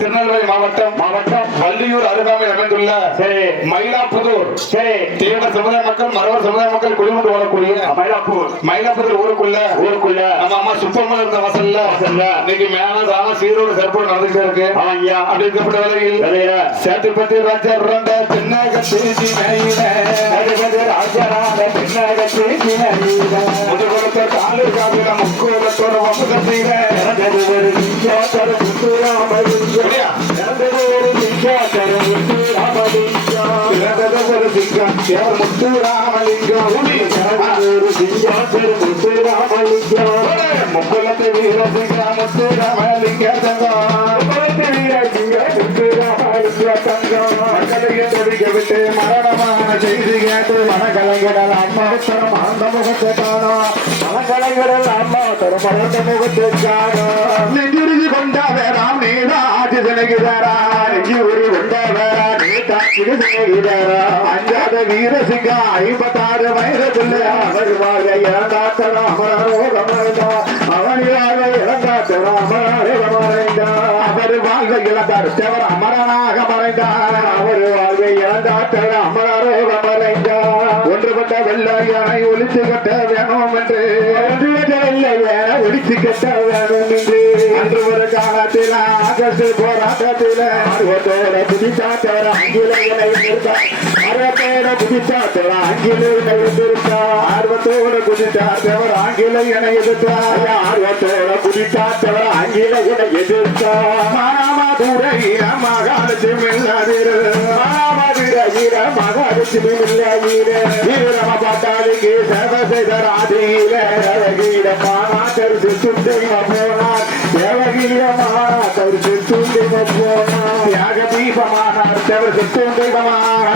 திருநெல்வேலி மாவட்டம் வள்ளியூர் அருகாமையில் அமைந்துள்ள மயிலாப்புதூர் தேவ சமுதாய மக்கள் மரவர் சமுதாய மக்கள் குடிமட்டு வாழக்கூடிய மயிலாப்புதூர் ஊருக்குள்ள நம்ம அம்மா சுப்பம்மா இருந்த வாசல்ல இன்னைக்கு மேல தான சீரோடு சிறப்பு நடந்துட்டு இருக்கு. அப்படி இருக்கப்பட்ட வேலையில் சேத்துப்பட்டி ராஜர் தென்னகத்தி முதுகுலத்தை தாலுகாவில முக்கூலத்தோட வம்புதீர முக்குலத்தை வீரசிங்க முத்துராமலிங்க மக்களுக்கு தொழிக்க விட்டு மரணமான செய்தி கேட்டு மனக்கலைஞர்கள் அம்மாத்தரம் அந்த முகத்தை காணும் மனக்கலைஞர்கள் அம்மாத்தரம் மறந்த முகத்தை காணும் நெஞ்சுருகி கொண்ட வேறாம் நீடா ஆட்சி திணைகிறாரா நெஞ்சுரி கொண்ட வேறா நீட்டா சிறுதிணைகிறாரா அஞ்சாத வீரசிங்க 56 வயதுள்ள அவர் வாழ்க இறந்தாத்தரம் அமரோகமடைந்தார் அவனியாக இறந்தாத்தரம் அமரோகமடைந்தார் அவர் வாழ்க இழந்தார் தேவர் அமரனாக மறைந்தார் அவர் வாழ்வை இழந்தார் அமரரோக மறைந்தார் ஒன்றுபட்ட வெள்ளையானை ஒழித்து கட்ட வேணும் என்று ஒழித்து கட்ட வேணும் என்று அன்று ஒரு காலத்தில் ஆகஸ்ட் போராட்டத்தில் ஆர்வத்தோட புதிச்சாத்தவர் ஆங்கிலேயனை எதிர்த்தார் ஆர்வத்தோட புதிச்சாத்தவர் ஆங்கிலேயனை எதிர்த்தார் ஆர்வத்தோட புதிச்சாத்தவர் ஆங்கிலேயனை எதிர்த்தார் ஆர்வத்தோட புதிச்சாத்தவர் ஆங்கிலேயனை எதிர்த்தார் மானாமதுரையில மகாலட்சுமி மகாலட்சுமி வீரம பாட்டாளிக்கு சேவை செய்த ராதியில மாநாட்டர் சுற்றுமா போனார் தேவகிரிய மாநாட்டர் சுற்றுமா போனார் யாக தீபமானார் தேவர் சுற்றுமானார்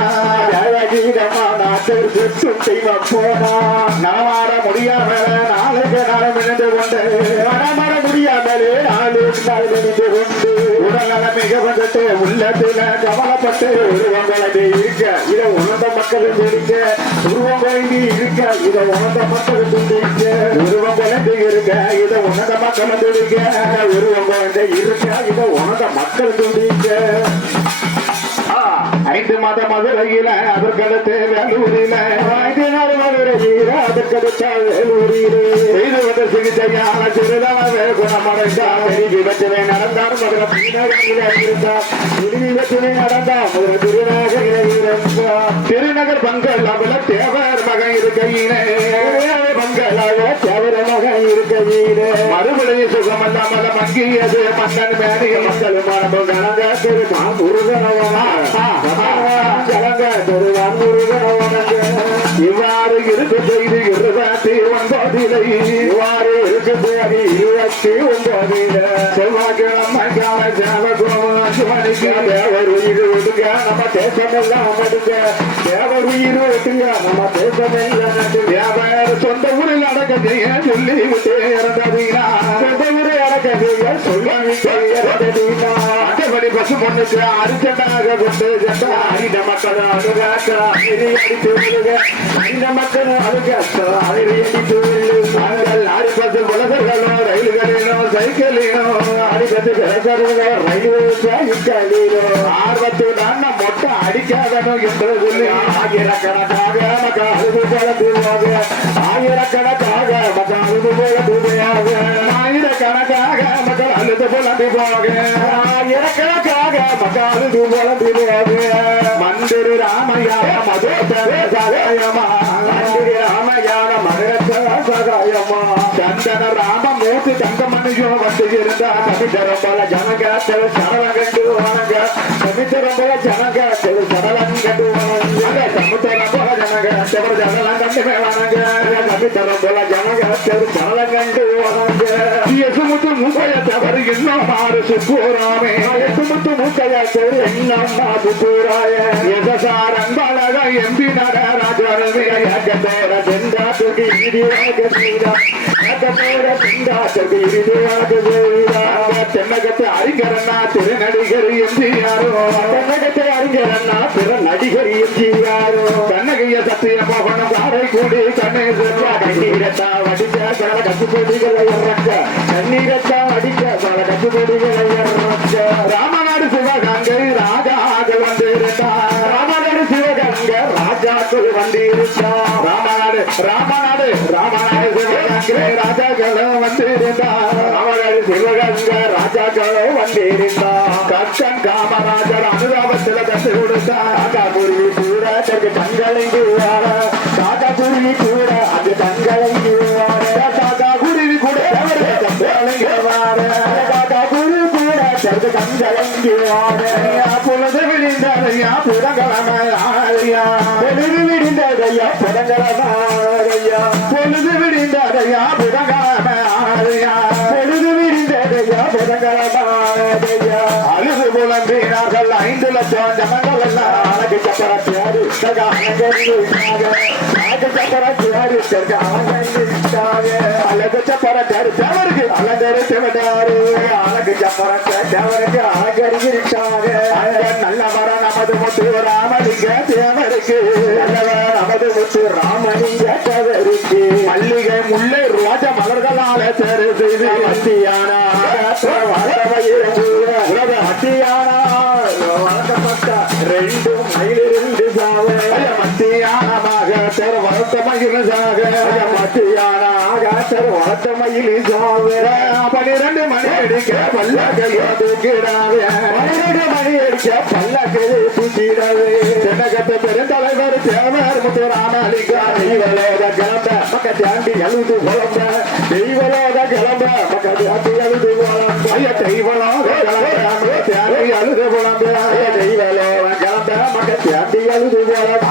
தேவகீரமானாட்டர் சுற்றுமா போனார் நலமாற முடியாம நாளுக்கு நலம் இணைந்து கொண்டு மனமர முடியாமலே நாளுக்கு நாள் இணைந்து கொண்டு உடல்நலம் மிக வந்துட்டு உள்ளத்துல கவலைப்பட்டு உருவங்களை இருக்க இதை உணர்ந்த மக்கள் இருக்க உருவம் குறைந்து இருக்க இதை உணர்ந்த மக்கள் இருக்க உருவம் குறைந்து இருக்க இதை உணர்ந்த மக்கள் இருக்க உருவம் குறைந்து இருக்க இதை உணர்ந்த மக்கள் இருக்க 5 மாத மதுரையில அதற்கடுத்து வேலூரில 5 நாள் மதுரையில அதற்கடுத்த வேலூரிலே செய்து வந்த சிகிச்சையான சிறுதாவே குணமடைந்தார் விபத்தினை நடந்தார் மதுரை திருநகரில இருந்தார் விபத்தினை நடந்தார் மதுரை திருநகரில இருந்தார் திருநகர் பங்களாவில தேவர் மகன் இருக்கையிலே பங்களாவில தேவர் மகன் இருக்கையிலே மறுபடியும் சுகமல்லாமல் மங்கியது மன்னன் மேலே மக்கள் மரபு கலங்க திருமா முருகனவனா இவ்வாறு இருக்கு செய்து 29 இவ்வாறு இருக்கு போது 29 செவ்வாய்க்கிழமை சிவனுக்கு தேவர் உயிர் விடுங்க நம்ம தேசமெல்லாம் விடுங்க தேவர் உயிர் விட்டுங்க நம்ம தேசமெல்லாம் தேவர் சொந்த ஊரில் அடக்க செய்ய சொல்லி விட்டு இறந்ததுனா சொந்த ஊரை அடக்க செய்ய சொல்லி இறந்ததுனா அட்டபடி பசு பொண்ணுக்கு அரிச்சட்டாக கொண்டு அரித மக்கள் அழுகாக்க அரிதி அடித்து விடுக அரித மக்கள் அழுகாக்க அரிதி அடித்து அடிப்பது உலகர்களோ ரயில்களிலோ சைக்கிளிலோ அடிப்பது ரயில்வே சைக்கிளிலோ ஆர்வத்துடன் மொட்டை அடிக்காதனும் என்று சொல்லி ஆயிரக்கணக்காக மக்கள் அழுது போல தூவாக ஆயிரக்கணக்காக மக்கள் அழுது போல தூவையாக ஆயிரக்கணக்காக மக்கள் அழுது போல தூவாக ஆயிரக்கணக்காக மக்கள் அழுது போல தூவாக மந்திரி ராமையான மதுரமா மந்திரி ராமையான மதுரமா சந்தன ராம மூர்த்தி தங்கமணியோ வந்து இருந்தா கவிதரம்பல ஜனக தெரு சடலங்கண்டு வணங்க கவிதரம்பல ஜனக தெரு சடலங்கண்டு வணங்க சமுத்திரம்பல ஜனக தெரு சடலங்கண்டு வணங்க கவிதரம்பல ஜனக தெரு சடலங்கண்டு வணங்க எசுமுத்து மூக்கைய தவறு இன்னும் மாறு சுப்பூராமே எசுமுத்து மூக்கைய தெரு இன்னும் மாறு சுப்பூராய எதசாரன்பழக எம்பி நடராஜரவே ஏகத்தோட சென்றாத்துக்கு இடியாக செய்தா ஏகத்தோட சென்றாத்துக்கு இடியாக செய்தா தென்னகத்தை அறிஞரண்ணா திருநடிகர் எம்ஜிஆரோ தென்னகத்தை அறிஞரண்ணா திருநடிகர் எம்ஜிஆரோ கண்ணகைய சத்திய மோகனம் காரைக்குடி கண்ணேசா கண்ணீரத்தா வடிக்க பல கட்டுப்படிகளை இறக்க கண்ணீரத்தா வடிக்க பல கட்டுப்படிகளை இறக்க ராமனா ராஜாக்கள் வந்திருந்தான் ராமநாடு ராமநாடு ராமநாடு சிவகங்கை ராஜாக்களும் வந்திருந்தான் ராமநாடு சிவகங்கை ராஜாக்களும் வந்திருந்தான் கக்கன் காமராஜர் அனுதாபத்தில் கத்து கொடுத்தான் காக்காபுரி கூட தனக்கு கண்களைந்து வாழ காக்காபுரி கூட அது கண்களைந்து வாழ காக்காபுரி கூட கண்களைந்து வாழ காக்காபுரி கூட தனக்கு கண்களைந்து வாழ பொழுது விடிந்ததையா புதன்கிழமையா பொழுது விடிந்ததையா புதன்கிழமையா பொழுது விடிந்ததையா புதன்கிழமையா பொழுது விடிந்ததையா புதன்கிழமையா அழுது புலம்பினார்கள் 5 லட்சம் ஜனங்கள் எல்லாம் அழகு சக்கரத்தியாரு அழகு சப்பரத்தாரு தேவருக்கு அலங்கரித்து விட்டாரு அழகு சப்பரத்தை தேவருக்கு அலங்கரிக்கிறாங்க நல்ல வர நமது முத்து ராமலிங்க தேவருக்கு நல்லவர் நமது முத்து ராமலிங்க தேவருக்கு மல்லிகை முல்லை ரோஜ மலர்களால தேர்வு செய்து மத்தியான உலக மத்தியான வளர்க்கப்பட்ட 2 மயிலிருந்து சாக மத்தியானமாக தேர் வளர்த்த மகிழ்ச்சாக மத்தியானாக தேர் வளர்த்த மகிழ்ச்சாக 12 மணி அடிக்க பல்லக்கையை தூக்கிடாவே 12 மணி அடிக்க பல்லக்கையை தூக்கிடாவே தென்னகத்த பெருந்தலைவர் தேவர் முத்து ராமலிங்கா தெய்வலோக கிளம்ப மக்க தாண்டி எழுது குழம்ப தெய்வலோக கிளம்ப மக்க தாண்டி எழுது குழம்ப ஐயா தெய்வலோக கிளம்ப தாண்டி எழுது குழம்ப தெய்வலோக கிளம்ப மக்க தாண்டி எழுது குழம்ப